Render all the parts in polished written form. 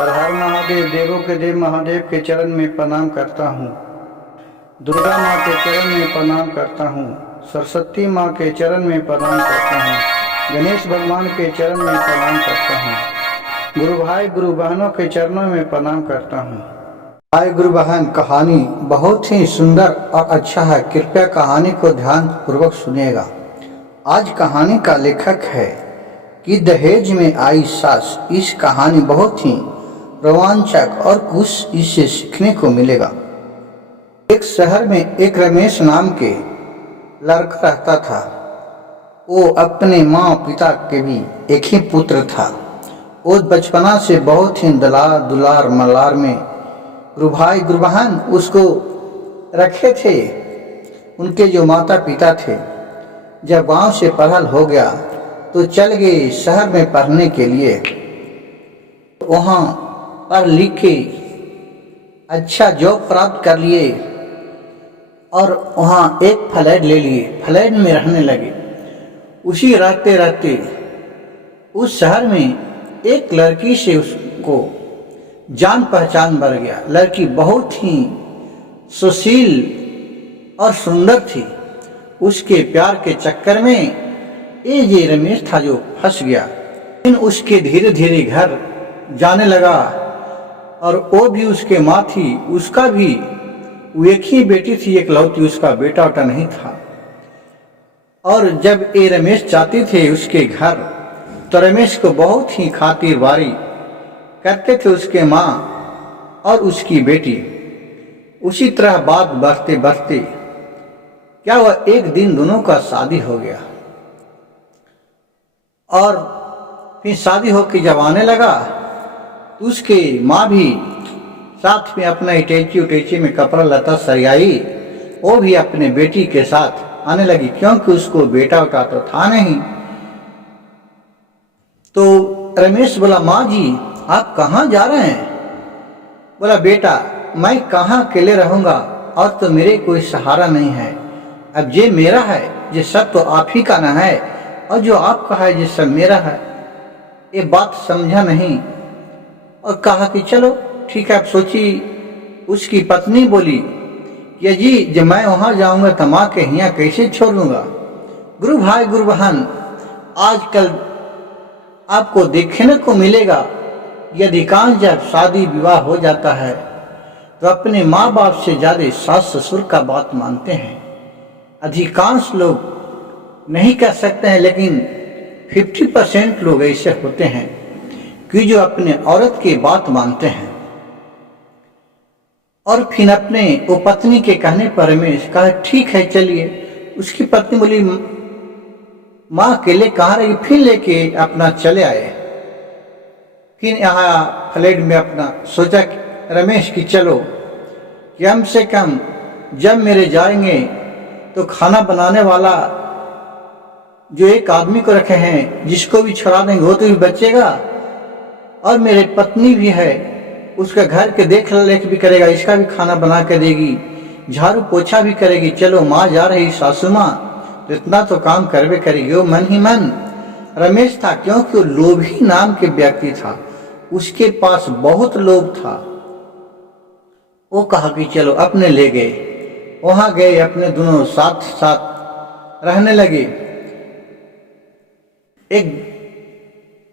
हर हर महादेव, देवों के देव महादेव के चरण में प्रणाम करता हूँ। दुर्गा माँ के चरण में प्रणाम करता हूँ। सरस्वती माँ के चरण में प्रणाम करता हूँ। गणेश भगवान के चरण में प्रणाम करता हूँ। गुरु भाई गुरु बहनों के चरणों में प्रणाम करता हूँ। भाई गुरु बहन, कहानी बहुत ही सुंदर और अच्छा है। कृपया कहानी को ध्यान पूर्वक सुनिएगा। आज कहानी का लेखक है कि दहेज में आई सास। इस कहानी बहुत ही रोमांचक और कुछ इससे सीखने को मिलेगा। एक शहर में एक रमेश नाम के लड़का रहता था। वो अपने माँ पिता के भी एक ही पुत्र था। वो बचपना से बहुत ही दुलार मलार में गुरु भाई गुरु बहन उसको रखे थे। उनके जो माता पिता थे, जब गांव से पढ़ल हो गया तो चल गए शहर में पढ़ने के लिए। वहाँ पढ़ लिख के अच्छा जॉब प्राप्त कर लिए और वहाँ एक फ्लैट ले लिए। फ्लैट में रहने लगे। उसी रहते रहते उस शहर में एक लड़की से उसको जान पहचान बढ़ गया। लड़की बहुत ही सुशील और सुंदर थी। उसके प्यार के चक्कर में ये रमेश था जो फंस गया। लेकिन उसके धीरे धीरे घर जाने लगा और वो भी उसके माँ थी, उसका भी वो एक ही बेटी थी, एक लौती, उसका बेटा उटा नहीं था। और जब ये रमेश जाते थे उसके घर तो रमेश को बहुत ही खातिरदारी करते थे उसके माँ और उसकी बेटी। उसी तरह बात बढ़ते बढ़ते क्या हुआ, एक दिन दोनों का शादी हो गया। और फिर शादी होकर जब आने लगा तो उसके माँ भी साथ में अपना इटेची उटेची में कपड़ा लता सरियाई, वो भी अपने बेटी के साथ आने लगी, क्योंकि उसको बेटा उटा तो था नहीं। तो रमेश बोला, माँ जी आप कहाँ जा रहे हैं? बोला, बेटा मैं कहाँ अकेले रहूँगा, और तो मेरे कोई सहारा नहीं है। अब ये मेरा है, ये सब तो आप ही का ना है, और जो आपका है ये सब मेरा है। ये बात समझा नहीं और कहा कि चलो ठीक है। अब सोची उसकी पत्नी बोली कि जी जब मैं वहाँ जाऊँगा तो माँ के यहाँ कैसे छोड़ दूँगा। गुरु भाई गुरु बहन, आजकल आपको देखने को मिलेगा कि अधिकांश जब शादी विवाह हो जाता है तो अपने माँ बाप से ज़्यादा सास ससुर का बात मानते हैं। अधिकांश लोग नहीं कह सकते हैं, लेकिन 50% लोग ऐसे होते हैं कि जो अपने औरत की बात मानते हैं। और फिर अपने वो पत्नी के कहने पर रमेश कहा ठीक है चलिए। उसकी पत्नी बोली, माँ अकेले कहाँ रहेगी? फिर लेके अपना चले आए। फिर यहाँ फ्लैट में अपना सोचा रमेश कि चलो कि कम से कम जब मेरे जाएंगे तो खाना बनाने वाला जो एक आदमी को रखे हैं, जिसको भी छुड़ा देंगे वो तो भी बचेगा, और मेरे पत्नी भी है, उसका घर के देख रेख भी करेगा, इसका भी खाना बना के देगी, झाड़ू पोछा भी करेगी। चलो माँ जा रही सासू माँ तो इतना तो काम करवे करेगी। वो मन ही मन रमेश था, क्योंकि वो लोभी नाम के व्यक्ति था, उसके पास बहुत लोभ था। वो कहा कि चलो अपने ले गए। वहां गए, अपने दोनों साथ साथ रहने लगे। एक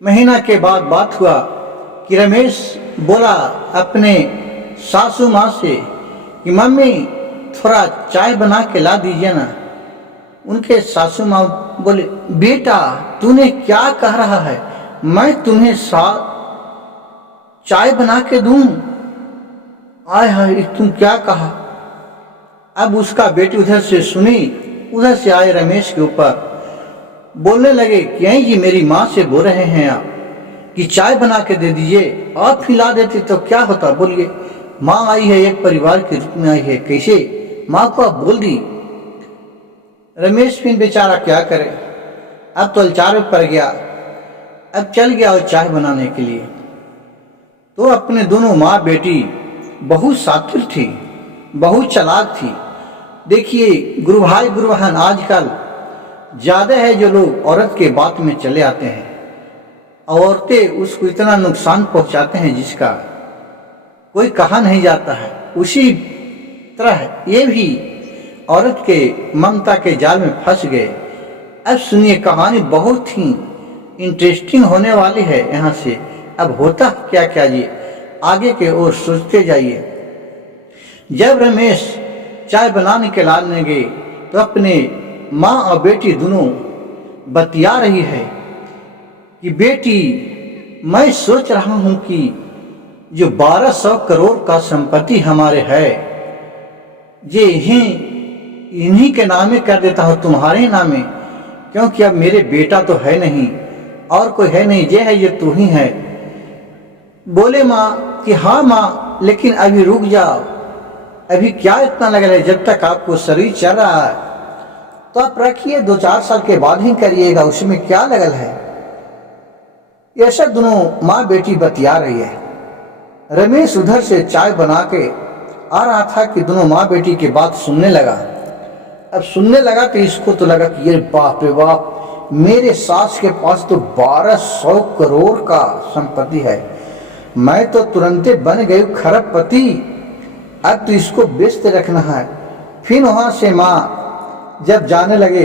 महीना के बाद बात हुआ कि रमेश बोला अपने सासू माँ से कि मम्मी थोड़ा चाय बना के ला दीजिए ना। उनके सासू माँ बोले, बेटा तूने क्या कह रहा है, मैं तुम्हें चाय बना के दूं? आय हाय तुम क्या कहा। अब उसका बेटी उधर से सुनी, उधर से आए रमेश के ऊपर, बोलने लगे कि ये मेरी माँ से बोल रहे हैं आप कि चाय बना के दे दीजिए, आप खिला देते तो क्या होता। बोलिए माँ आई है, एक परिवार के रूप में आई है, कैसे माँ को आप बोल दी। रमेश फिर बेचारा क्या करे, अब तो लाचार पड़ गया। अब चल गया और चाय बनाने के लिए। तो अपने दोनों माँ बेटी बहुत शातिर थी, बहुत चालाक थी। देखिए गुरु भाई गुरु बहन, आजकल ज्यादा है जो लोग औरत के बात में चले आते हैं। औरतें उसको इतना नुकसान पहुंचाते हैं जिसका कोई कहा नहीं जाता है। उसी तरह ये भी औरत के ममता के जाल में फंस गए। अब सुनिए, कहानी बहुत ही इंटरेस्टिंग होने वाली है। यहाँ से अब होता क्या क्या जी, आगे के ओर सोचते जाइए। जब रमेश चाय बनाने के लाने गए तो अपने माँ और बेटी दोनों बतिया रही है कि बेटी, मैं सोच रहा हूं कि जो 1200 करोड़ का संपत्ति हमारे है, ये इन्हीं के नामे कर देता हूं, तुम्हारे नामे, क्योंकि अब मेरे बेटा तो है नहीं और कोई है नहीं, ये है, ये तू ही है। बोले माँ कि हाँ माँ, लेकिन अभी रुक जाओ, अभी क्या इतना लग रहा है, जब तक आपको शरीर चल रहा है तो आप रखिए, 2-4 साल के बाद ही करिएगा, उसमें क्या लगल है। ऐसा दोनों माँ बेटी बतिया रही है। रमेश उधर से चाय बना के आ रहा था कि दोनों माँ बेटी की बात सुनने लगा। अब सुनने लगा तो इसको तो लगा कि ये बाप रे बाप, मेरे सास के पास तो 1200 करोड़ का संपत्ति है, मैं तो तुरंते बन गई खरबपति, अब तो इसको व्यस्त रखना है। फिर वहां से माँ जब जाने लगे,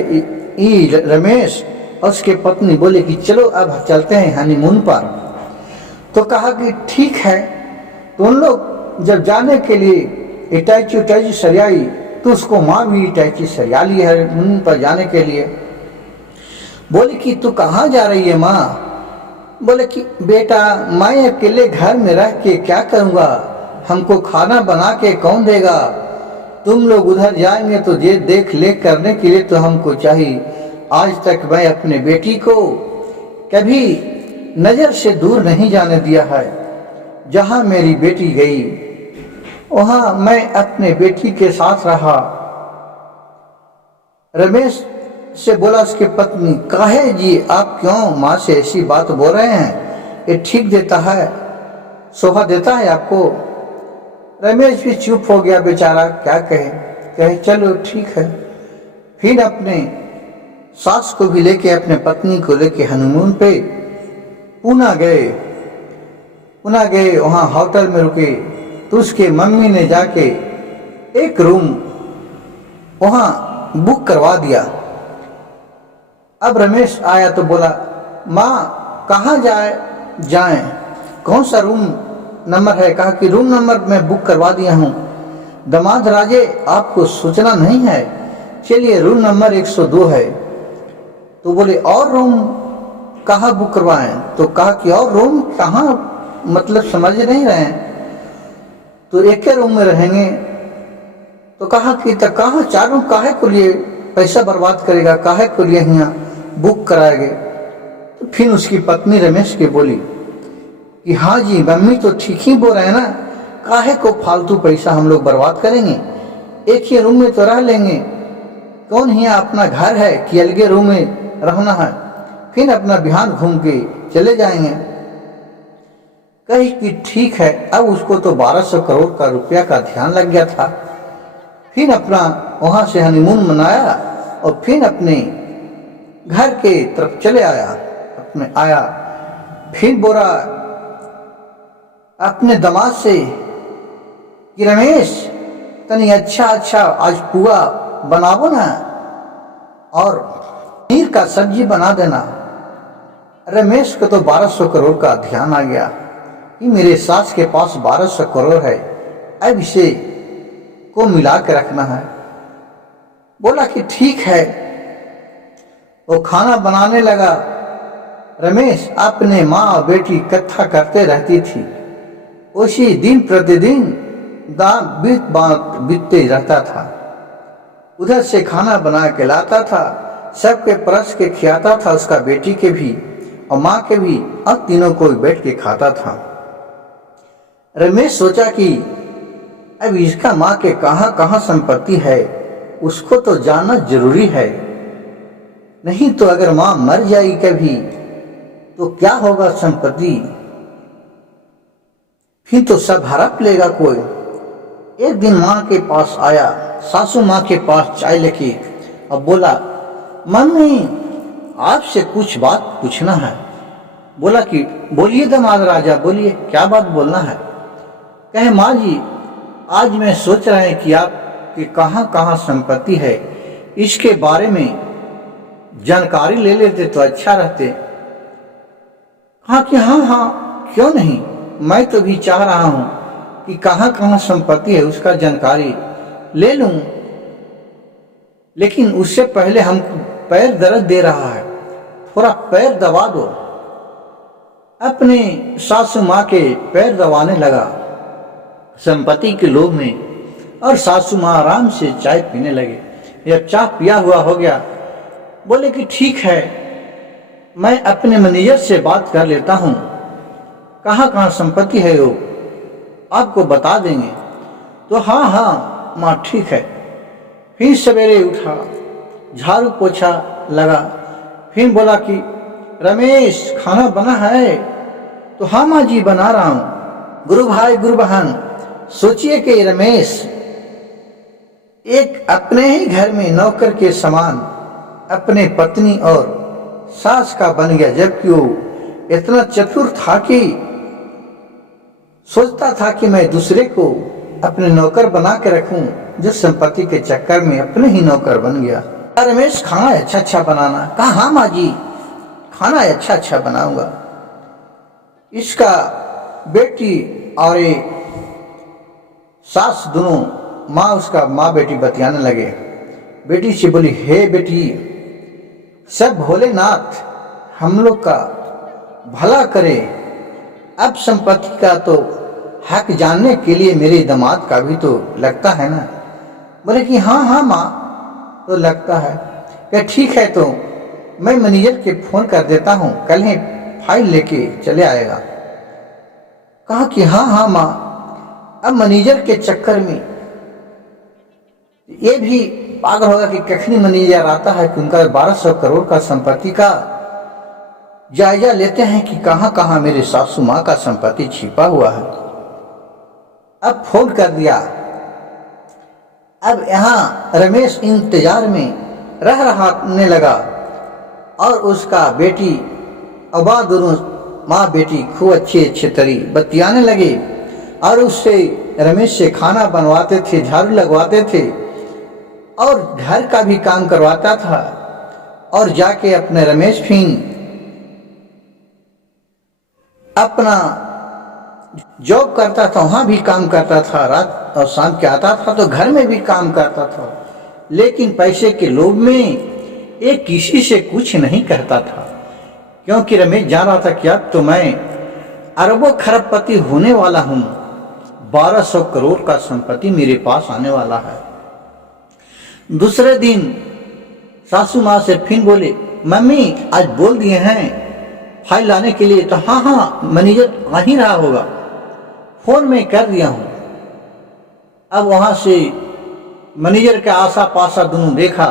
रमेश और उसके पत्नी बोले कि चलो अब चलते हैं हनीमून पर। तो कहा कि ठीक है। तो उन लोग जब जाने के लिए इटैची सरियाई तो उसको माँ भी इटैची सरिया ली है हनीमून पर जाने के लिए। बोले कि तू कहाँ जा रही है माँ? बोले कि बेटा, मैं अकेले घर में रह के क्या करूँगा, हमको खाना बना के कौन देगा, तुम लोग उधर जाएंगे तो ये देख ले करने के लिए तो हमको चाहिए। आज तक मैं अपने बेटी को कभी नजर से दूर नहीं जाने दिया है, जहां मेरी बेटी गई वहां मैं अपने बेटी के साथ रहा। रमेश से बोला उसकी पत्नी, काहे जी आप क्यों माँ से ऐसी बात बोल रहे हैं, ये ठीक देता है, शोभा देता है आपको। रमेश भी चुप हो गया बेचारा, क्या कहे चलो ठीक है। फिर अपने सास को भी लेके, अपने पत्नी को लेके हनीमून पे पूना गए। वहाँ होटल में रुके तो उसके मम्मी ने जाके एक रूम वहाँ बुक करवा दिया। अब रमेश आया तो बोला, माँ कहाँ जाएं, कौन सा रूम नंबर है? कहा कि रूम नंबर मैं बुक करवा दिया हूँ। दामाद राजे, आपको सूचना नहीं है, चलिए रूम नंबर 102 है। तो बोले और रूम कहाँ बुक करवाएं? तो कहा कि और रूम कहाँ, मतलब समझ नहीं रहे हैं, तो एक ही रूम में रहेंगे। तो कहा कि तो कहाँ 4 रूम काहे को लिए पैसा बर्बाद करेगा, काहे को लिए यहाँ बुक कराएंगे। तो फिर उसकी पत्नी रमेश के बोली कि हाँ जी मम्मी तो ठीक ही बोल रहे हैं ना, काहे को फालतू पैसा हम लोग बर्बाद करेंगे, एक ही रूम में तो रह लेंगे, कौन यहाँ अपना घर है कि अलगे रूम में रहना है, फिर अपना बिहार घूम के चले जाएंगे। कही कि ठीक है। अब उसको तो 1200 करोड़ का रुपया का ध्यान लग गया था। फिर अपना वहां से हनीमून मनाया और फिर अपने घर के तरफ चले आया। फिर बोला अपने दामाद से कि रमेश तनी अच्छा आज पुआ बनावो ना और पनीर का सब्जी बना देना। रमेश को तो 1200 करोड़ का ध्यान आ गया कि मेरे सास के पास 1200 करोड़ है, अब इसे को मिला के रखना है। बोला कि ठीक है। वो खाना बनाने लगा। रमेश अपने माँ और बेटी कथा करते रहती थी। उसी दिन प्रतिदिन बीतते रहता था। उधर से खाना बना के लाता था, सबके परस के खिलाता था, उसका बेटी के भी और माँ के भी, और तीनों को बैठ के खाता था। रमेश सोचा कि अब इसका माँ के कहाँ कहाँ संपत्ति है, उसको तो जानना जरूरी है, नहीं तो अगर माँ मर जाएगी कभी तो क्या होगा संपत्ति, फिर तो सब हड़प लेगा कोई। एक दिन माँ के पास आया, सासू माँ के पास चाय लेके, और बोला मम्मी आपसे कुछ बात पूछना है। बोला कि बोलिए दामाद राजा, बोलिए क्या बात बोलना है। कहे माँ जी, आज मैं सोच रहा है कि आपकी कहाँ कहाँ संपत्ति है, इसके बारे में जानकारी ले लेते तो अच्छा रहते। कहा कि हाँ हाँ क्यों नहीं, मैं तो भी चाह रहा हूँ कि कहाँ कहाँ संपत्ति है उसका जानकारी ले लूं, लेकिन उससे पहले हमको पैर दर्द दे रहा है, थोड़ा पैर दबा दो। अपने सासू माँ के पैर दबाने लगा संपत्ति के लोभ में, और सासू माँ आराम से चाय पीने लगे। जब चाय पिया हुआ हो गया, बोले कि ठीक है, मैं अपने मैनेजर से बात कर लेता हूँ, कहाँ कहाँ संपत्ति है वो आपको बता देंगे। तो हाँ हाँ माँ ठीक है। फिर सवेरे उठा, झाड़ू पोछा लगा, फिर बोला कि रमेश खाना बना है? तो हाँ माँ जी बना रहा हूँ। गुरु भाई गुरु बहन, सोचिए कि रमेश एक अपने ही घर में नौकर के समान अपने पत्नी और सास का बन गया, जबकि वो इतना चतुर था कि सोचता था कि मैं दूसरे को अपने नौकर बना के रखूं, जो संपत्ति के चक्कर में अपने ही नौकर बन गया। रमेश खाना अच्छा अच्छा बनाना। कहा हाँ माँ जी खाना अच्छा अच्छा बनाऊंगा। इसका बेटी और सास दोनों माँ बेटी बतियाने लगे। बेटी से बोली, हे बेटी, सब भोलेनाथ हम लोग का भला करे, अब संपत्ति का तो हक जानने के लिए मेरे दामाद का भी तो लगता है ना। बोले कि हाँ हाँ माँ तो लगता है। क्या ठीक है, तो मैं मैनेजर के फोन कर देता हूँ, कल ही फाइल लेके चले आएगा। कहा कि हाँ हाँ माँ। अब मैनेजर के चक्कर में ये भी पागल होगा कि कखनी मैनेजर आता है कि उनका 1200 करोड़ का संपत्ति का जायजा लेते हैं कि कहां कहां मेरे सासू माँ का संपत्ति छिपा हुआ है। अब फोन कर दिया। अब यहाँ रमेश इंतजार में रहने लगा, और उसका बेटी अबा दोनों माँ बेटी खूब अच्छे तरी बतियाने लगे, और उससे रमेश से खाना बनवाते थे, झाड़ू लगवाते थे, और घर का भी काम करवाता था, और जाके अपने रमेश फिर अपना जॉब करता था, वहां भी काम करता था, रात और शाम के आता था तो घर में भी काम करता था, लेकिन पैसे के लोभ में एक किसी से कुछ नहीं कहता था, क्योंकि रमेश जान रहा था कि अब तो मैं अरबों खरबपति होने वाला हूं, 1200 करोड़ का संपत्ति मेरे पास आने वाला है। दूसरे दिन सासू माँ से फिर बोले, मम्मी आज बोल दिए हैं फाइल लाने के लिए। तो हाँ हाँ मैनेजर आ ही रहा होगा, फोन में कर दिया हूं। अब वहां से मैनेजर का आशा पासा दोनों देखा,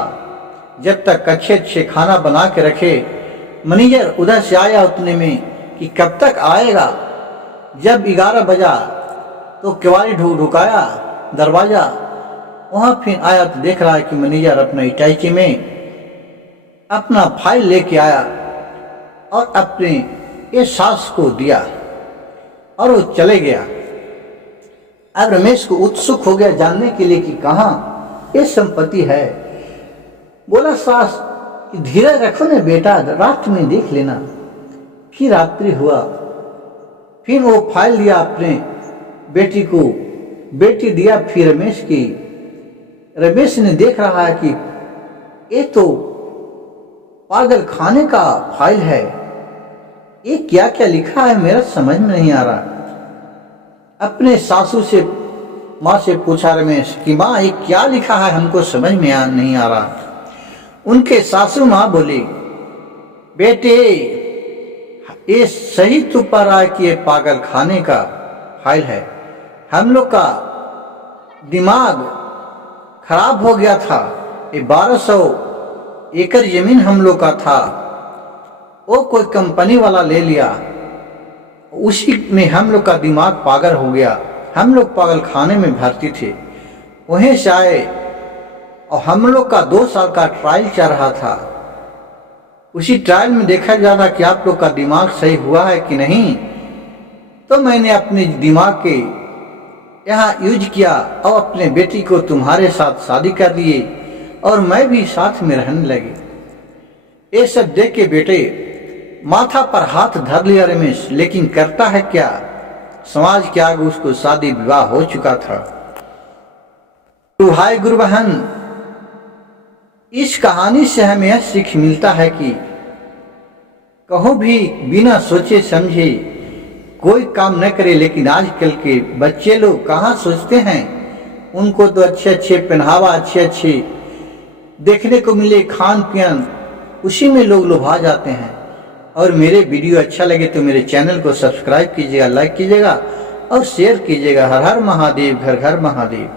जब तक अच्छे खाना बना के रखे। मैनेजर उधर से आया उतने में कि कब तक आएगा। जब 11 बजा तो केवाड़ी ढुकाया दरवाजा, वहां फिर आया तो देख रहा है कि मैनेजर अपना इटाची में अपना फाइल लेके आया और अपने ये सास को दिया, और वो चले गया। अब रमेश को उत्सुक हो गया जानने के लिए कि कहाँ ये संपत्ति है। बोला सास कि धीरज रखो ना बेटा, रात में देख लेना। फिर रात्रि हुआ, फिर वो फाइल दिया अपने बेटी को, बेटी दिया फिर रमेश की। रमेश ने देख रहा है कि ये तो पागल खाने का फाइल है, ये क्या क्या लिखा है मेरा समझ में नहीं आ रहा। अपने सासू से माँ से पूछा रमेश कि माँ ये क्या लिखा है, हमको समझ में नहीं आ रहा। उनके सासू माँ बोली, बेटे ये सही तो पा रहा है कि ये पागल खाने का फाइल है, हम लोग का दिमाग खराब हो गया था, ये 1200 एकड़ जमीन हम लोग का था, वो कोई कंपनी वाला ले लिया, उसी में हम लोग का दिमाग पागल हो गया। हम लोग पागल खाने में भर्ती थे, वहीं से आए और हम लोग का 2 साल का ट्रायल चल रहा था। उसी ट्रायल में देखा जाता कि आप लोग का दिमाग सही हुआ है कि नहीं। तो मैंने अपने दिमाग के यहाँ यूज किया और अपने बेटी को तुम्हारे साथ शादी कर दिए और मैं भी साथ में रहने लगे। ये सब देख के बेटे माथा पर हाथ धर लिया रमेश, लेकिन करता है क्या, समाज के आगे उसको शादी विवाह हो चुका था। तो भाई गुरु बहन, इस कहानी से हमें यह सीख मिलता है कि कहो भी बिना सोचे समझे कोई काम न करे। लेकिन आजकल के बच्चे लोग कहाँ सोचते हैं, उनको तो अच्छे अच्छे पहनावा, अच्छे अच्छे देखने को मिले, खान पियन, उसी में लोग लुभा जाते हैं। और मेरे वीडियो अच्छा लगे तो मेरे चैनल को सब्सक्राइब कीजिएगा, लाइक कीजिएगा और शेयर कीजिएगा। हर हर महादेव, घर घर महादेव।